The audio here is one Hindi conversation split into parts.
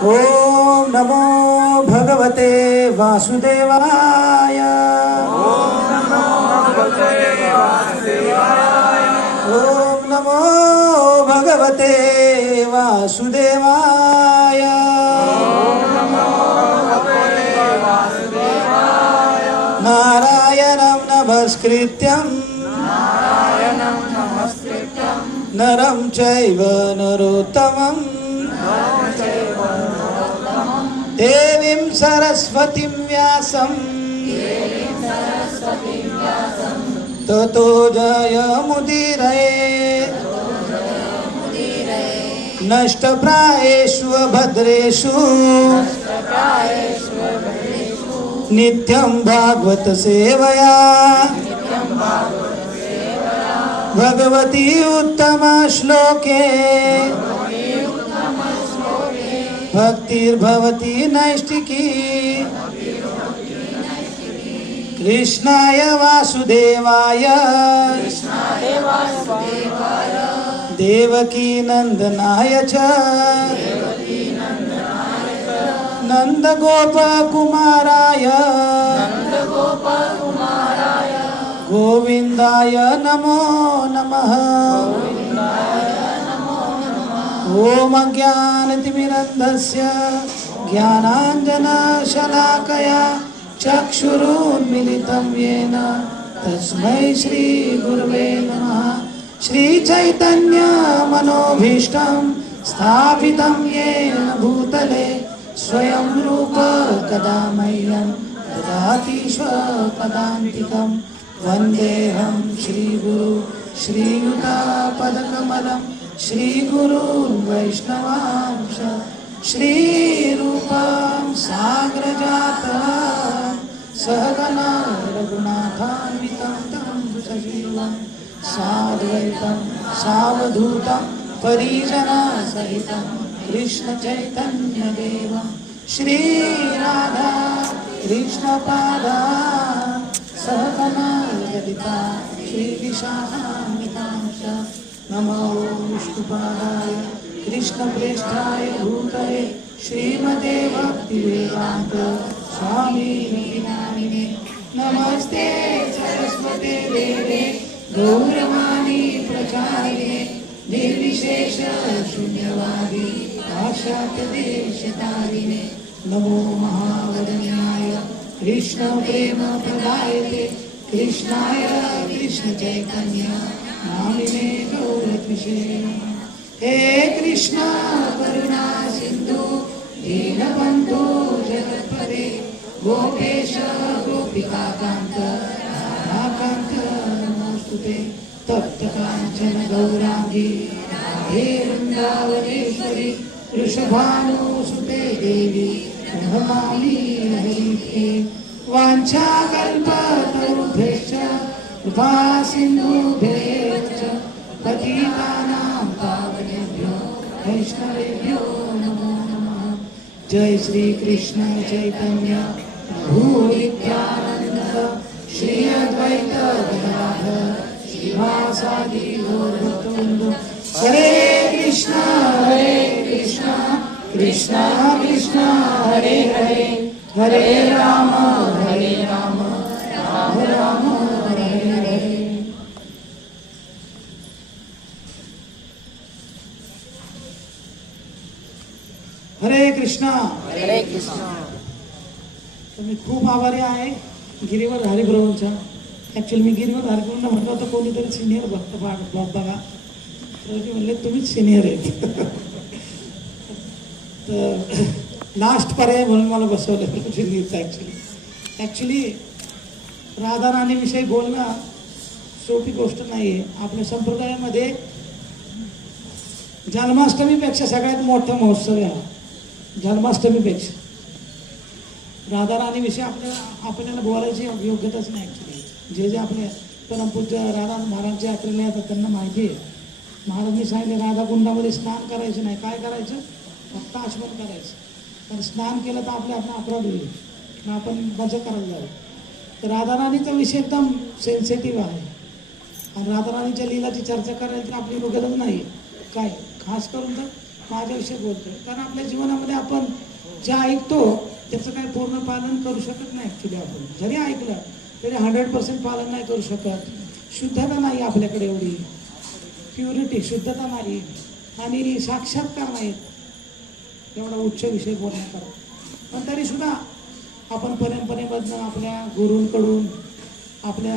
ओम नमो भगवते वासुदेवाय। ओम नमो भगवते वासुदेवाय। ओम नमो भगवते वासुदेवाय। ओम नमो भगवते वासुदेवाय। नारायणं नमस्कृत्यं नारायणं नमस्कृत्यं नरं चैव नरोत्तमं देवीं सरस्वतीं व्यासं ततो जयमुदीरये। नष्टप्रायेषु भद्रेषु नित्यं भागवत सेवया भगवती उत्तम श्लोके भक्तिर्भवती नैष्टिकी। कृष्णाय वासुदेवाय देवकी नंदनाय च नंदगोपकुमाराय गोविंदाय नमो नमः। ओम अज्ञानतिमिरन्धस्य ज्ञानाञ्जनशलाकया चक्षुरुन्मिलितं येन तस्मै श्रीगुरवे नमः। श्रीचैतन्यमनोभीष्टं स्थापितं येन भूतले स्वयं रूप कदा मह्यं ददाति स्वपदान्तिकं। वन्देऽहं श्रीगुरु श्रीयुतापदकमलं श्रीगुरून् वैष्णवांश श्रीरूपं साग्रजातं सहगना रघुनाथान्वितं तं सजीवं साद्वैतं सावधूतं परिजनसहितं कृष्णचैतन्यदेवं श्रीराधा कृष्णपादान् सहगना ललिता श्रीविशाखान्वितांश। नमो विष्णुपादाय कृष्णप्रेष्ठाय भूतले श्रीमते भक्तिवेदान्त स्वामिने नामिने। नमस्ते सरस्वते देवे गौरवाणी प्रचारिणे निर्विशेष शून्यवादी पाश्चात्यदेशतारिणे। नमो महावदन्याय कृष्ण प्रेम प्रदायते कृष्णाय कृष्ण चैतन्य नामिने गौरत्विषे। हे कृष्ण करुणा सिंधु दीनबंधु जगत्पते गोपेश गोपिकाकांत राधाकांत नमोस्तुते। तप्त कांचन गौरांगी राधे वृंदावनेश्वरी वृषभानुसुते देवी प्रणमामि हरिप्रिये। वाञ्छाकल्पतरुभ्यश्च कृपा सिन्धुभ्यश्च पतितानां पावनेभ्यो वैष्णवेभ्यो नमो नमः। जय श्री कृष्ण चैतन्य प्रभु नित्यानंद श्री अद्वैत गदाधर श्रीवासादि गौरभक्तवृंद। हरे कृष्ण कृष्ण कृष्ण हरे हरे हरे राम राम राम हरे हरे। हरे कृष्णा हरे कृष्ण। तर मी खूप आभारी आहे गिरीवर हरिप्रभूंचा. ॲक्च्युली मी गिरीवर हरिप्रभूंना म्हटलं होतं कोणीतरी सिनियर भक्त ब्लॉग बघा, तर ते म्हणले तुम्हीच सिनियर आहेत. तर लास्ट पर्याय म्हणून मला बसवलं सिनियरचं. ॲक्च्युली राधा राणीविषयी बोलणं सोपी गोष्ट नाही आहे. आपल्या संप्रदायामध्ये जन्माष्टमीपेक्षा सगळ्यात मोठा महोत्सव आहे हा. जन्माष्टमीपेक्षा राधा राणीविषयी आपल्याला बोलायची योग्यताच नाही. ॲक्च्युली जे आपले परमपूज्य राधा महाराजच्या यात्रेला येतात त्यांना माहिती आहे. महाराजांनी सांगितले राधा कुंडामध्ये स्नान करायचं नाही. काय करायचं? फक्त आचमन करायचं. तर स्नान केलं तर आपल्या अपराध होईल, आपण मजा करायला जावं. तर राधा राणीचा विषय एकदम सेन्सिटिव्ह आहे आणि राधा राणीच्या लीलाची चर्चा करायला तर आपली योग्यताच नाही. काय खास करून तर माझ्याविषयी बोलतोय, कारण आपल्या जीवनामध्ये आपण जे ऐकतो त्याचं काही पूर्ण पालन करू शकत नाही ॲक्च्युली. आपण जरी ऐकलं तरी 100% पालन नाही करू शकत. शुद्धता नाही आपल्याकडे, एवढी प्युरिटी, शुद्धता नाही आणि साक्षात्कार नाहीत एवढा उच्च विषय बोलण्याकरता. पण तरीसुद्धा आपण परंपरेमधनं आपल्या गुरूंकडून, आपल्या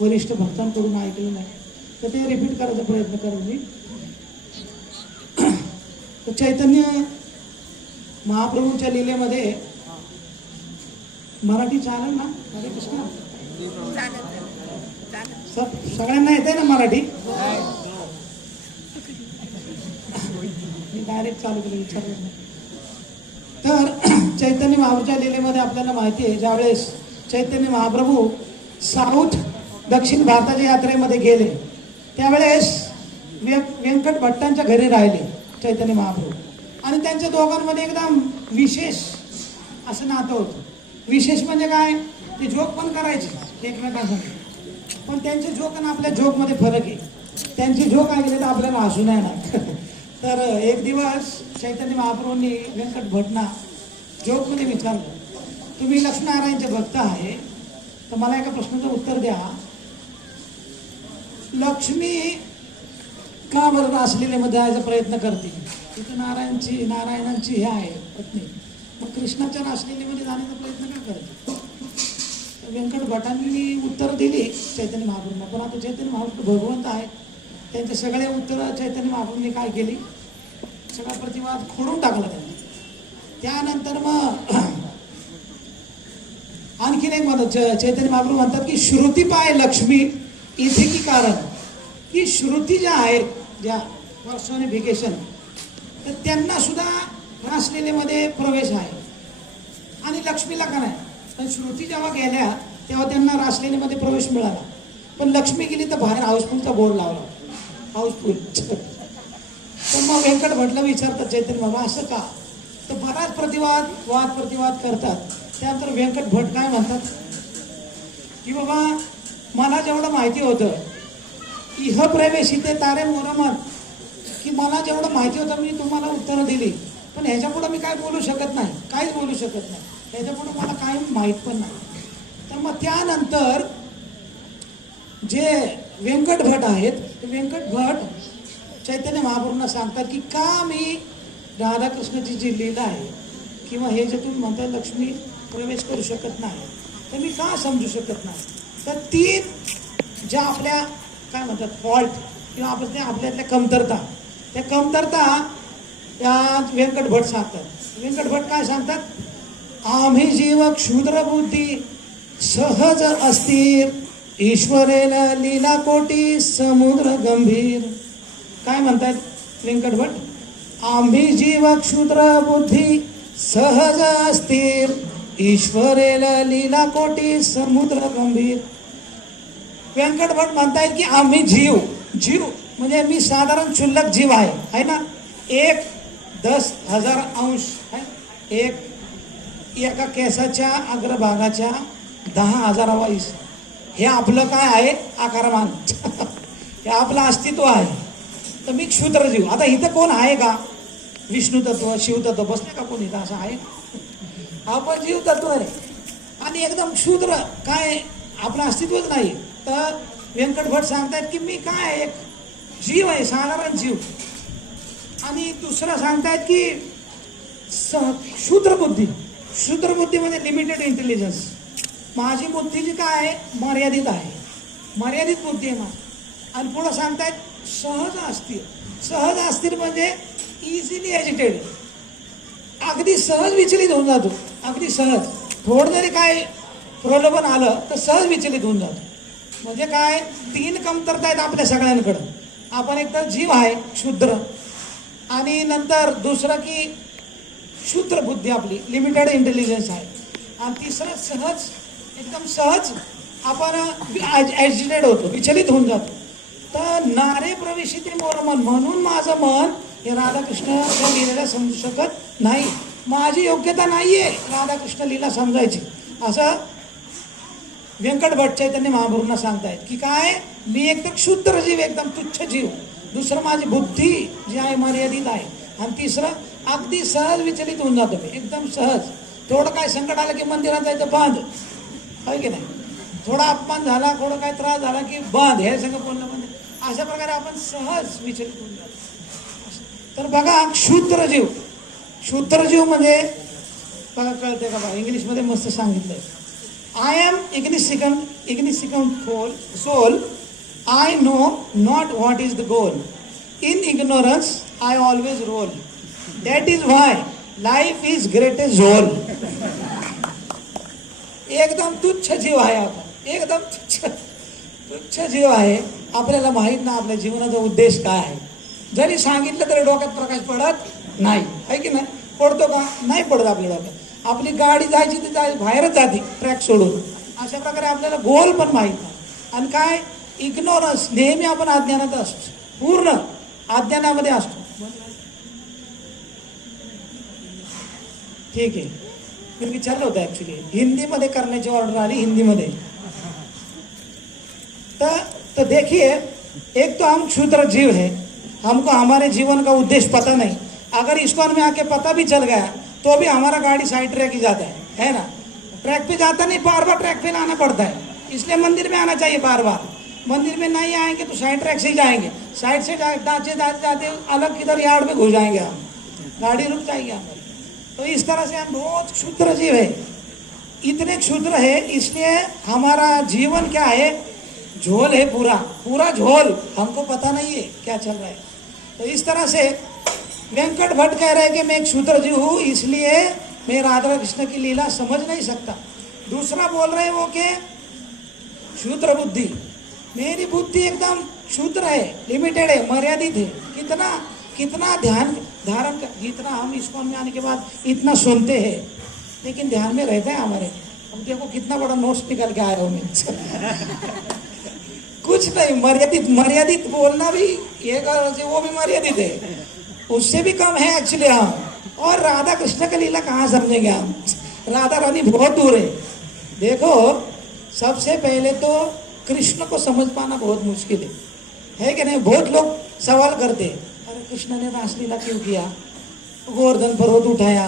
वरिष्ठ भक्तांकडून ऐकलं नाही, तर ते रिपीट करायचा प्रयत्न करेन मी. तर चैतन्य महाप्रभूंच्या लीलेमध्ये मराठी चालेल ना? हरे कृष्ण. सगळ्यांना येते ना मराठी? मी डायरेक्ट चालू केलं, विचारलं नाही. तर चैतन्य महाप्रभूच्या लीलेमध्ये आपल्याला माहिती आहे, ज्यावेळेस चैतन्य महाप्रभू साऊथ दक्षिण भारताच्या यात्रेमध्ये गेले त्यावेळेस व्यंकट भट्टांच्या घरी राहिले चैतन्य महाप्रभू. आणि त्यांच्या दोघांमध्ये एकदम विशेष असं नातं होतं. विशेष म्हणजे काय, ते जोक पण करायचे एकमेकांसाठी, पण त्यांचे जोक आणि आपल्या जोकमध्ये फरक आहे. त्यांचे जोक ऐकले तर आपल्याला हसू नाही येणार. तर एक दिवस चैतन्य महाप्रभूंनी व्यंकट भटना जोकमध्ये विचारलं, तुम्ही लक्ष्मीनारायणचे भक्त आहे तर मला एका प्रश्नाचं उत्तर द्या, लक्ष्मी का बरं रासलीलेमध्ये जायचा प्रयत्न करते? तिथं नारायणांची हे आहे पत्नी, मग कृष्णाच्या रासलीलेमध्ये जाण्याचा प्रयत्न का करते? व्यंकट भटांनी उत्तर दिली चैतन्य महाप्रभूंना. पण आता चैतन्य महाप्रभू भगवंत आहे, त्यांचे सगळे उत्तर चैतन्य महाप्रभूंनी काय केली, सगळा प्रतिवाद खोडून टाकला त्यांनी. त्यानंतर मग आणखीन एक म्हणत चैतन्य महाप्रभू म्हणतात की श्रुती पाय लक्ष्मी इथे की कारण, की श्रुती ज्या आहेत, ज्या पर्सॉनिफिकेशन, तर त्यांना सुद्धा रासलीलेमध्ये प्रवेश आहे आणि लक्ष्मीला का नाही. पण श्रुती जेव्हा गेल्या तेव्हा त्यांना रासलीलेमध्ये प्रवेश मिळाला, पण लक्ष्मी गेली तर बाहेर हाऊसफुलचा बोर्ड लावला, हाऊसफुल. तर मग व्यंकट भटला विचारतात चैतन्य बाबा असं का, तर बराच वाद प्रतिवाद करतात. त्यानंतर व्यंकट भट काय म्हणतात की बाबा मला जेवढं माहिती होतं, इह प्रवेशिते तारे मोरमत, की मला जेवढं माहिती होतं मी तुम्हाला उत्तरं दिली, पण ह्याच्यापुढं मी काय बोलू शकत नाही, काहीच बोलू शकत नाही, ह्याच्यापुढं मला काही माहीत पण नाही. तर मग त्यानंतर जे व्यंकट भट आहेत, ते व्यंकट भट चैतन्य महाप्रभूंना सांगतात की का मी राधाकृष्णाची जी लीला आहे किंवा हे जे तुम्ही म्हणता लक्ष्मी प्रवेश करू शकत नाही, तर मी का समजू शकत नाही. तर तीन ज्या आपल्या काय म्हणतात फॉल्ट किंवा आपण आपल्यातल्या कमतरता, त्या कमतरता त्या व्यंकट भट सांगतात. व्यंकट भट काय सांगतात, आम्ही जीव क्षुद्र बुद्धी सहज अस्थिर, ईश्वरेला लीला कोटी समुद्र गंभीर. काय म्हणतात व्यंकट भट, आम्ही जीव क्षुद्र बुद्धी सहज अस्थिर, ईश्वरेला लीला कोटी समुद्र गंभीर. व्यंकट भट म्हणतायत की आम्ही जीव म्हणजे मी साधारण क्षुल्लक जीव आहे ना, 1/10,000 अंश आहे, एका केसाच्या अग्रभागाच्या 10,000वा हिस्सा, हे आपलं काय आहे आकारमान, हे आपलं अस्तित्व आहे. तर मी क्षुद्र जीव. आता इथं कोण आहे का विष्णू तत्व शिव तत्व बसले का कोणी, इथं असं आहे? आपण जीव तत्व आहे आणि एकदम क्षुद्र, काय आपलं अस्तित्वच नाही. तर व्यंकट भट सांगतायत की मी काय एक जीव आहे, साधारण जीव. आणि दुसरं सांगतायत की क्षुद्र बुद्धी म्हणजे लिमिटेड इंटेलिजन्स. माझी बुद्धी जी काय आहे मर्यादित आहे, मर्यादित बुद्धी आहे माझी. आणि पुढं सांगतायत सहज अस्थिर म्हणजे इझिली एजिटेड, अगदी सहज विचलित होऊन जातो, अगदी सहज. थोडं जरी काय प्रलोभन आलं तर सहज विचलित होऊन जातो. म्हणजे काय, तीन कमतरता आहेत आपल्या सगळ्यांकडं. आपण एक तर जीव आहे क्षुद्र, आणि नंतर दुसरं की क्षुद्र बुद्धी आपली लिमिटेड इंटेलिजन्स आहे, आणि तिसरं सहज, एकदम सहज आपण ॲजिटेड होतो, विचलित होऊन जातो. तर नारे प्रवेशिते मोरमन, म्हणून माझं मन हे राधाकृष्णाच्या लीलेला समजू शकत नाही, माझी योग्यता नाहीये राधाकृष्ण लीला समजायची, असं व्यंकट भट चैतन्य महाप्रभूंना सांगतायत. की काय, मी एक तर क्षुद्र जीव, एकदम तुच्छ जीव. दुसरं माझी बुद्धी जी आहे मर्यादित आहे, आणि तिसरं अगदी सहज विचलित होऊन जातो मी, एकदम सहज. थोडं काय संकट आलं की मंदिरात जायचं बंद, आहे की नाही. थोडा अपमान झाला, थोडं काय त्रास झाला की बंद, हे सगळं बोलणं बंद. अशा प्रकारे आपण सहज विचलित होऊन जातो. तर बघा क्षुद्र जीव, क्षुद्र जीव म्हणजे बघा कळते का बघा, इंग्लिशमध्ये मस्त सांगितलंय. I am insignificant soul, I know not what is the goal, in ignorance I always roll, that is why life is greatest झोल. एकदम तुच्छ जीव आहे आपण, एकदम तुच्छ जीव आहे. आपल्याला माहित ना आपल्या जीवनाचा उद्देश काय आहे. जरी सांगितलं तरी डोक्यात प्रकाश पडत नाही, आहे की नाही. पडतो का? नाही पडत आपल्या डोक्यात. आपली गाडी जायची तर बाहेरच जाते ट्रॅक सोडून. अशा प्रकारे आपल्याला गोल पण माहीत नाही. आणि काय इग्नोरन्स, नेहमी आपण अज्ञानात असतो, पूर्ण अज्ञानामध्ये असतो. ठीक आहे, मी विचारलं होतं ऍक्च्युली, हिंदीमध्ये करण्याची ऑर्डर आली, हिंदीमध्ये. तो देखिए, एक तो हम क्षुद्र जीव है, हमको हमारे जीवन का उद्देश्य पता नहीं. अगर इस्कॉन में आके पता भी चल गया तो भी हमारा गाड़ी साइड ट्रैक ही जाता है ना. ट्रैक पे जाता नहीं, बार बार ट्रैक पे लाना पड़ता है. इसलिए मंदिर में आना चाहिए बार बार. मंदिर में नहीं आएंगे तो साइड ट्रैक से ही जाएंगे, साइड से जाते जाते अलग किधर यार्ड में घुस जाएंगे हम, गाड़ी रुक जाएगी हमारी. तो इस तरह से हम बहुत क्षुद्र जीव है, इतने क्षुद्र है. इसलिए हमारा जीवन क्या है, झोल है, पूरा पूरा झोल, हमको पता नहीं है क्या चल रहा है. तो इस तरह से वेंकट भट्ट कह रहे हैं कि मैं एक क्षुद्र जीव हूँ, इसलिए मैं राधा कृष्ण की लीला समझ नहीं सकता. दूसरा बोल रहे हैं वो कि क्षुद्र बुद्धि, मेरी बुद्धि एकदम क्षुद्र है, लिमिटेड है, मर्यादित है. कितना कितना ध्यान धारण, जितना हम इस्कॉन में आने के बाद इतना सुनते हैं लेकिन ध्यान में रहता है हमारे. हम देखो कितना बड़ा नोट्स निकल के आया हूँ मैं. कुछ नहीं, मर्यादित, मर्यादित बोलना भी ये वो भी मर्यादित है, उससे भी कम है एक्चुअली हम. और राधा कृष्ण का लीला कहाँ समझेंगे हम, राधा रानी बहुत दूर है. देखो सबसे पहले तो कृष्ण को समझ पाना बहुत मुश्किल है कि नहीं. बहुत लोग सवाल करते, अरे कृष्ण ने रासलीला क्यों किया, गोवर्धन पर्वत उठाया,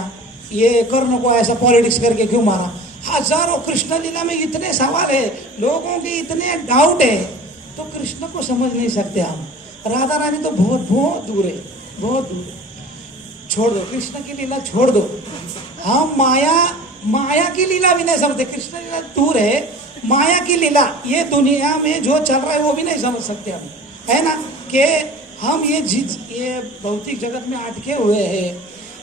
ये कर्ण को ऐसा पॉलिटिक्स करके क्यों मारा. हजारों कृष्ण लीला में इतने सवाल है, लोगों के इतने डाउट है, तो कृष्ण को समझ नहीं सकते हम. राधा रानी तो बहुत बहुत दूर है, बहुत दूर है. छोड़ दो कृष्ण की लीला, छोड़ दो. हम माया की लीला भी नहीं समझते. कृष्ण लीला दूर है, माया की लीला, ये दुनिया में जो चल रहा है वो भी नहीं समझ सकते हम, है ना. कि हम ये भौतिक जगत में अटके हुए हैं.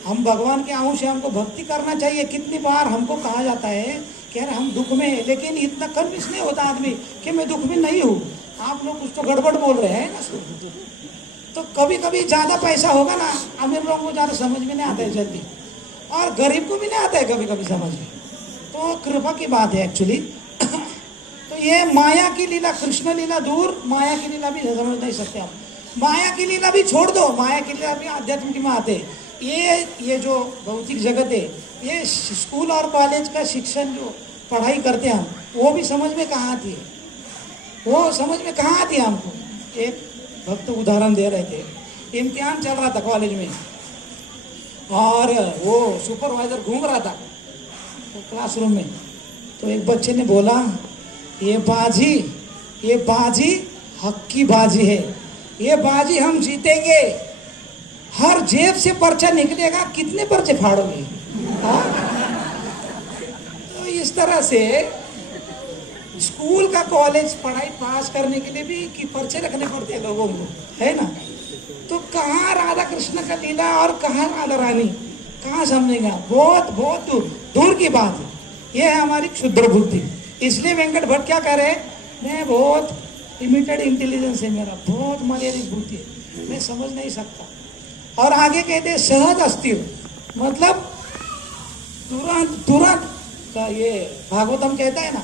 हम भगवान के अंश है, हमको भक्ति करना चाहिए. कितनी बार हमको कहा जाता है कि यार हम दुख में है, लेकिन इतना कन्विंस नहीं होता आदमी कि मैं दुख में नहीं हूँ. आप लोग कुछ तो गड़बड़ बोल रहे हैं ना. तो कभी कभी ज़्यादा पैसा होगा ना, अमीर लोगों को ज़्यादा समझ में नहीं आता है जल्दी, और गरीब को भी नहीं आता है कभी कभी समझ में. तो कृपा की बात है एक्चुअली. तो ये माया की लीला, कृष्ण लीला दूर, माया की लीला भी समझ नहीं सकते हम. माया की लीला भी छोड़ दो, माया की लीला भी आध्यात्मिक में आते. ये जो भौतिक जगत है, ये स्कूल और कॉलेज का शिक्षण जो पढ़ाई करते हैं हम, वो भी समझ में कहाँ आती है, वो समझ में कहाँ आती है हमको. एक भक्त उदाहरण दे रहे थे, इम्तिहान चल रहा था कॉलेज में और वो सुपरवाइजर घूम रहा था क्लासरूम में. तो एक बच्चे ने बोला, ये बाजी हक की बाजी है, ये बाजी हम जीतेंगे. हर जेब से पर्चा निकलेगा, कितने पर्चे फाड़ोगे. तो इस तरह से स्कूल का कॉलेज पढ़ाई पास करने के लिए भी कि पर्चे रखने पड़ते हैं लोगों को, है ना. तो कहाँ राधा कृष्ण का लीला और कहाँ राधा रानी, कहाँ समझेगा. बहुत बहुत दूर दूर की बात है. ये है हमारी क्षुद्र बुद्धि. इसलिए वेंकट भट्ट क्या कह रहे हैं, मैं बहुत लिमिटेड इंटेलिजेंस है मेरा, बहुत मर्यादित बुद्धि है, मैं समझ नहीं सकता. और आगे कहते हैं सहज अस्थिर, मतलब तुरंत का, ये भागवतम कहता है ना,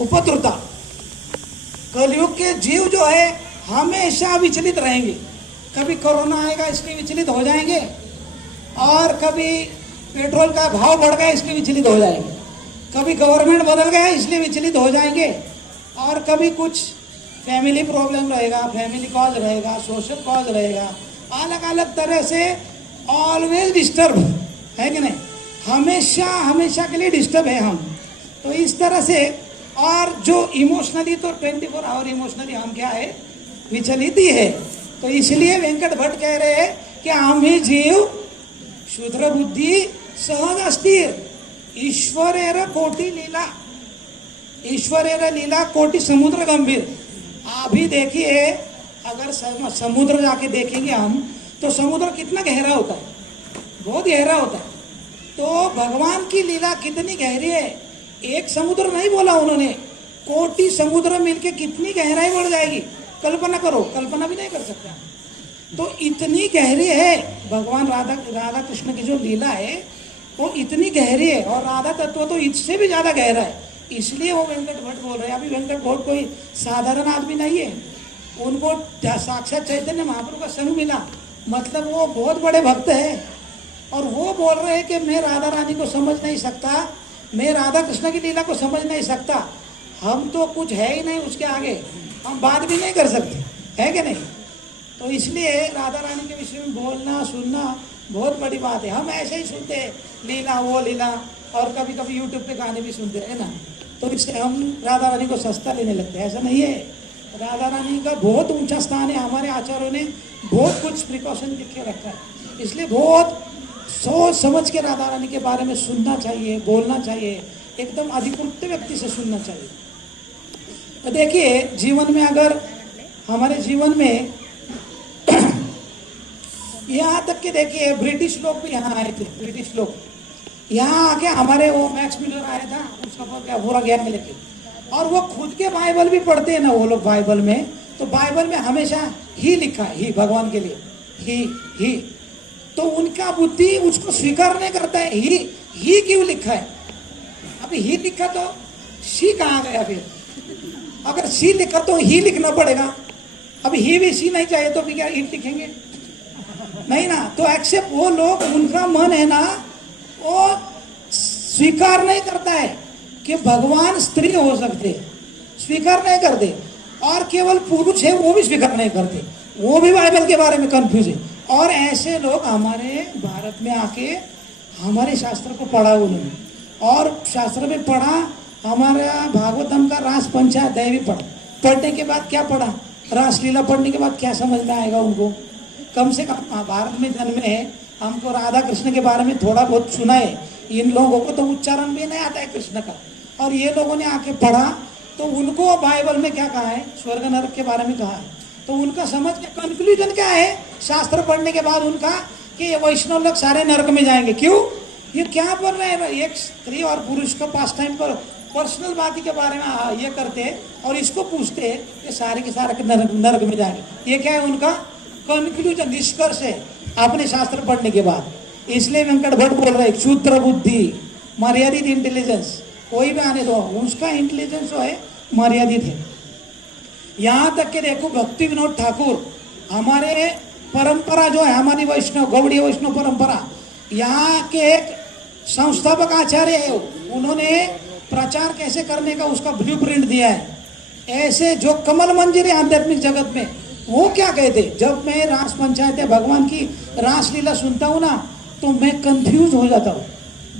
उपद्रुता. कलयुग के जीव जो है हमेशा विचलित रहेंगे. कभी कोरोना आएगा इसलिए विचलित हो जाएंगे, और कभी पेट्रोल का भाव बढ़ गया इसलिए विचलित हो जाएंगे, कभी गवर्नमेंट बदल गया इसलिए विचलित हो जाएंगे, और कभी कुछ फैमिली प्रॉब्लम रहेगा, फैमिली कॉज रहेगा, सोशल कॉज रहेगा. अलग अलग तरह से ऑलवेज डिस्टर्ब है कि नहीं, हमेशा हमेशा के लिए डिस्टर्ब है हम। तो इस तरह से, और जो इमोशनली तो 24 आवर इमोशनली हम क्या है, विचलित ही है। तो इसलिए वेंकट भट्ट कह रहे हैं कि आम्ही जीव क्षुद्र बुद्धि सहज अस्थिर ईश्वरेर कोटि लीला, ईश्वरेर लीला कोटि समुद्र गंभीर। अभी देखिए, अगर समुद्र जाके देखेंगे हम तो समुद्र कितना गहरा होता है, बहुत गहरा होता है। तो भगवान की लीला कितनी गहरी है, एक समुद्र नहीं बोला उन्होंने, कोटि समुद्र मिलके कितनी गहराई बढ़ जाएगी, कल्पना करो, कल्पना भी नहीं कर सकता। तो इतनी गहरी है भगवान राधा कृष्ण की जो लीला है वो इतनी गहरी है, और राधा तत्व तो इससे भी ज्यादा गहरा है। इसलिए वो वेंकट भट्ट बोल रहे हैं। अभी वेंकट भट्ट कोई साधारण आदमी नहीं है, उनको साक्षात चैतन्य महाप्रभु का संग मिला, मतलब वो बहुत बड़े भक्त है। और वो बोल रहे हैं कि मैं राधा रानी को समझ नहीं सकता, मैं राधा कृष्ण की लीला को समझ नहीं सकता, हम तो कुछ है ही नहीं उसके आगे, हम बात भी नहीं कर सकते, है कि नहीं। तो इसलिए राधा रानी के विषय में बोलना सुनना बहुत बड़ी बात है। हम ऐसे ही सुनते हैं, लीला वो लीला, और कभी कभी यूट्यूब पे गाने भी सुनते हैं ना, तो इससे हम राधा रानी को सस्ता लेने लगते हैं। ऐसा नहीं है, राधा रानी का बहुत ऊंचा स्थान है। हमारे आचार्यों ने बहुत कुछ प्रिकॉशन लिख के रखा है, इसलिए बहुत सोच समझ के राधा रानी के बारे में सुनना चाहिए, बोलना चाहिए, एकदम अधिकृत व्यक्ति से सुनना चाहिए। तो देखिए, जीवन में अगर हमारे जीवन में यहाँ तक के देखिए ब्रिटिश लोग भी यहाँ आए थे, ब्रिटिश लोग यहाँ आके हमारे वो मैक्स मिलर आया था, उसका क्या पूरा ज्ञान लेके, और वो खुद के बाइबल भी पढ़ते हैं ना वो लोग बाइबल में, तो बाइबल में हमेशा ही लिखा है, ही भगवान के लिए ही, तो उनका बुद्धि उसको स्वीकार नहीं करता है। ही क्यों लिखा है, अभी ही लिखा तो सी कहाँ गया फिर, अगर सी लिखा तो ही लिखना पड़ेगा, अभी ही भी सी नहीं चाहिए तो भी क्या ही लिखेंगे, नहीं ना। तो एक्सेप्ट वो लोग, उनका मन है ना वो स्वीकार नहीं करता है कि भगवान स्त्री हो सकते, स्वीकार नहीं करते, और केवल पुरुष है वो भी स्वीकार नहीं करते, वो भी बाइबल के बारे में कंफ्यूज है। और ऐसे लोग हमारे भारत में आके हमारे शास्त्र को पढ़ा उन्होंने, और शास्त्र में पढ़ा, हमारा भागवतम का रास पंचाध्याय भी पढ़ने के बाद क्या पढ़ा, रासलीला पढ़ने के बाद क्या समझ में आएगा उनको। कम से कम भारत में जन्मे हैं, हमको राधा कृष्ण के बारे में थोड़ा बहुत सुना है, इन लोगों को तो उच्चारण भी नहीं आता है कृष्ण का, और ये लोगों ने आके पढ़ा तो उनको बाइबल में क्या कहा है, स्वर्ग नरक के बारे में कहा है। तो उनका समझ के कंक्लूजन क्या है शास्त्र पढ़ने के बाद उनका, कि ये वैष्णव लोग सारे नरक में जाएंगे। क्यों, ये क्या बोल रहे हैं, एक स्त्री और पुरुष का पास टाइम पर पर्सनल बात के बारे में ये करते हैं, और इसको पूछते हैं कि सारे के सारे नरक में जाएंगे। ये क्या है उनका कंक्लूजन, निष्कर्ष है अपने शास्त्र पढ़ने के बाद। इसलिए वेंकट भट्ट बोल रहे क्षुद्र बुद्धि मर्यादित इंटेलिजेंस, कोई भी आने दो, उसका इंटेलिजेंस जो है मर्यादित है। यहाँ तक के देखो भक्ति विनोद ठाकुर, हमारे परंपरा जो है हमारी वैष्णव गौड़ीय वैष्णव परंपरा, यहाँ के एक संस्थापक आचार्य है, उन्होंने प्रचार कैसे करने का उसका ब्लूप्रिंट दिया है। ऐसे जो कमल मंजिल है आध्यात्मिक जगत में, वो क्या कहते, जब मैं रास पंचायत भगवान की रासलीला सुनता हूँ ना तो मैं कंफ्यूज हो जाता हूँ।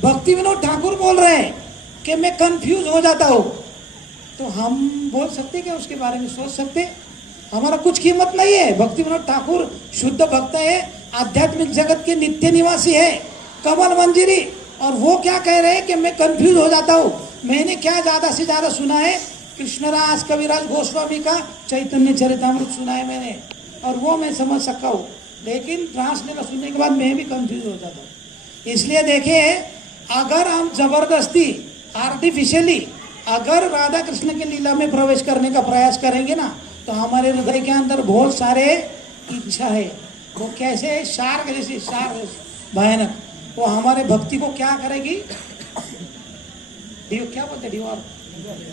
भक्ति विनोद ठाकुर बोल रहे हैं कि मैं कंफ्यूज हो जाता हूँ, तो हम बोल सकते क्या उसके बारे में, सोच सकते, हमारा कुछ कीमत नहीं है। भक्ति विनोद ठाकुर शुद्ध भक्त है, आध्यात्मिक जगत के नित्य निवासी है, कमल मंजिरी, और वो क्या कह रहे हैं कि मैं कंफ्यूज हो जाता हूँ। मैंने क्या ज्यादा से ज्यादा सुना है, कृष्णराज कविराज गोस्वामी का चैतन्य चरितामृत सुना है मैंने, और वो मैं समझ सकता हूँ, लेकिन रासलीला सुनने के बाद मैं भी कंफ्यूज हो जाता हूँ। इसलिए देखिए, अगर हम जबरदस्ती आर्टिफिशियली अगर राधा कृष्ण की लीला में प्रवेश करने का प्रयास करेंगे ना, तो हमारे हृदय के अंदर बहुत सारे इच्छा है, वो कैसे शार्क जैसी, शार्क भयानक, वो हमारे भक्ति को क्या करेगी, क्या बोलते डिवॉर,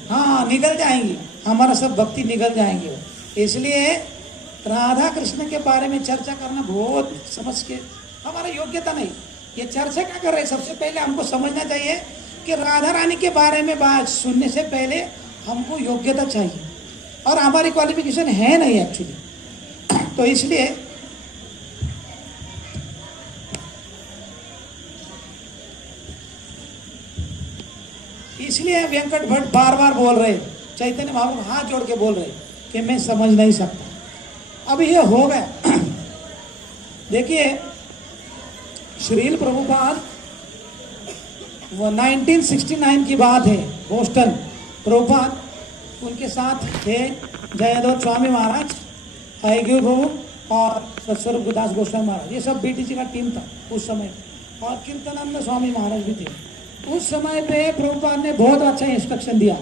हाँ निगल जाएंगी, हमारा सब भक्ति निगल जाएंगे। इसलिए राधा कृष्ण के बारे में चर्चा करना बहुत समझ के, हमारा योग्यता नहीं, ये चर्चा क्या कर रहे हैं। सबसे पहले हमको समझना चाहिए कि राधा रानी के बारे में बात सुनने से पहले हमको योग्यता चाहिए, और हमारी क्वालिफिकेशन है नहीं एक्चुअली। तो इसलिए इसलिए वेंकट भट्ट बार बार बोल रहे, चैतन्य महाप्रभु हाथ जोड़ के बोल रहे कि मैं समझ नहीं सकता। अब ये हो गया। देखिए श्रील प्रभुपाद, वो 1969 की बात है, बोस्टन प्रभुपाद उनके साथ थे जयदेव स्वामी महाराज, हयग्रीव प्रभु और सत्स्वरूप दास गोस्वामी महाराज, ये सब बीटीसी का टीम था उस समय, और कीर्तनानंद स्वामी महाराज भी थे। उस समय पे प्रभुपाद ने बहुत अच्छा इंस्ट्रक्शन दिया।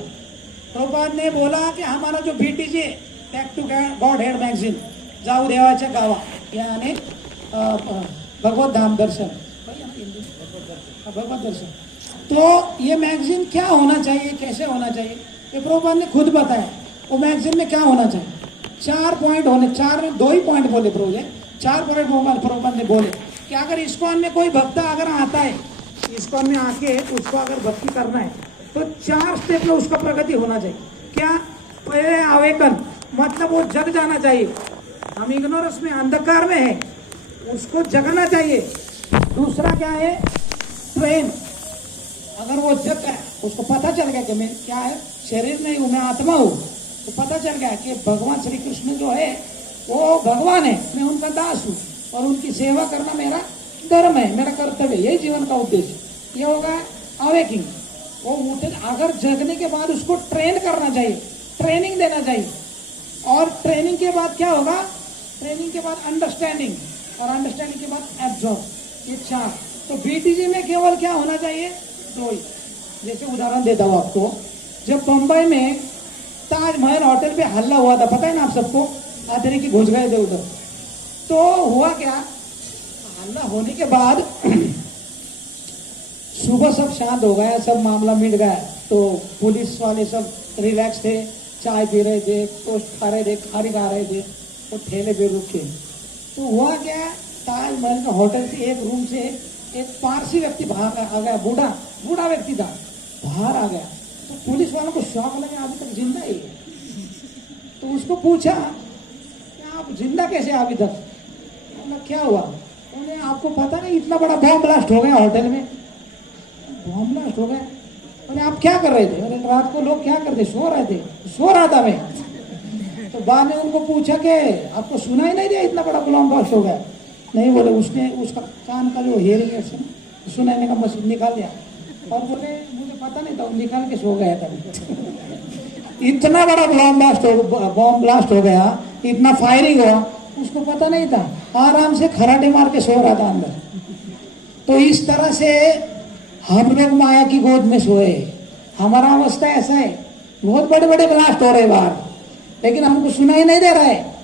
प्रभुपाद ने बोला कि हमारा जो BTC back to Godhead magazine, जाऊ देवाच्या गावा, यानी भगवत धाम दर्शन, भगवत दर्शन, तो ये मैगजीन क्या होना चाहिए, कैसे होना चाहिए, ये प्रभुपाद ने खुद बताया। वो मैगजीन में क्या होना चाहिए, 4 पॉइंट होने, 2 ही पॉइंट बोले प्रभु जी, 4 पॉइंट प्रभुपाद ने बोले कि अगर इस्कॉन में कोई भक्त अगर आता है, इस्कॉन में आके उसको अगर भक्ति करना है तो 4 स्टेप में उसका प्रगति होना चाहिए। क्या, पहले आवेदन, मतलब वो जग जाना चाहिए, हम इग्नोरेंस में, अंधकार में है, उसको जगाना चाहिए। दूसरा क्या है, ट्रेन, अगर वो जग गया, उसको पता चल गया कि मैं क्या है, शरीर नहीं हूं, मैं आत्मा हूं, तो पता चल गया कि भगवान श्री कृष्ण जो है वो भगवान है, मैं उनका दास हूं और उनकी सेवा करना मेरा धर्म है, मेरा कर्तव्य, यही जीवन का उद्देश्य। ये होगा अवेकिंग। वो उठे, अगर जगने के बाद उसको ट्रेन करना चाहिए, ट्रेनिंग देना चाहिए, और ट्रेनिंग के बाद क्या होगा, ट्रेनिंग के बाद अंडरस्टैंडिंग, और अंडरस्टैंडिंग के बाद एब्जॉर्ब, ये 4। तो बीटीजी में केवल क्या होना चाहिए, 2 ही। जैसे उदाहरण देता हूँ आपको, जब बम्बई में ताजमहल होटल पे हल्ला हुआ था, पता है ना आप सबको, आधे की घुस गए थे उधर, तो हुआ क्या, हल्ला होने के बाद सुबह सब शांत हो गया, सब मामला मिट गया, तो पुलिस वाले सब रिलैक्स थे, चाय पी रहे थे, टोस्ट खा रहे थे, खारी खा रहे थे, तो ठेले पे रुके। तो हुआ क्या, ताजमहल का होटल से एक रूम से एक पारसी व्यक्ति बाहर आ गया, बूढ़ा व्यक्ति था, बाहर आ गया। तो पुलिस वालों को शौक लगा, अभी तक जिंदा ही है। तो उसको पूछा, आप जिंदा कैसे अभी तक, क्या हुआ, उन्हें आपको पता नहीं इतना बड़ा बॉम्ब ब्लास्ट हो गया होटल में, बॉम्ब ब्लास्ट हो गया। अरे आप क्या कर रहे थे, अरे रात को लोग क्या करते, सो रहे थे, सो रहा था मैं। तो बाद में उनको पूछा कि आपको सुना ही नहीं दिया इतना बड़ा बॉम्ब ब्लास्ट हो गया, नहीं बोले, उसने उसका कान का जो हियरिंग है सुनाने का मशीन निकाल दिया, और बोले मुझे पता नहीं था, निकाल के सो गया था। इतना बड़ा बॉम्ब ब्लास्ट हो गया, इतना फायरिंग हुआ, उसको पता नहीं था, आराम से खराटे मार के सो रहा था अंदर। तो इस तरह से हम लोग माया की गोद में सोए, हमारा अवस्था ऐसा है, बहुत बड़े बड़े ब्लास्ट हो रहे बाहर, लेकिन हमको सुनाई नहीं दे रहा है।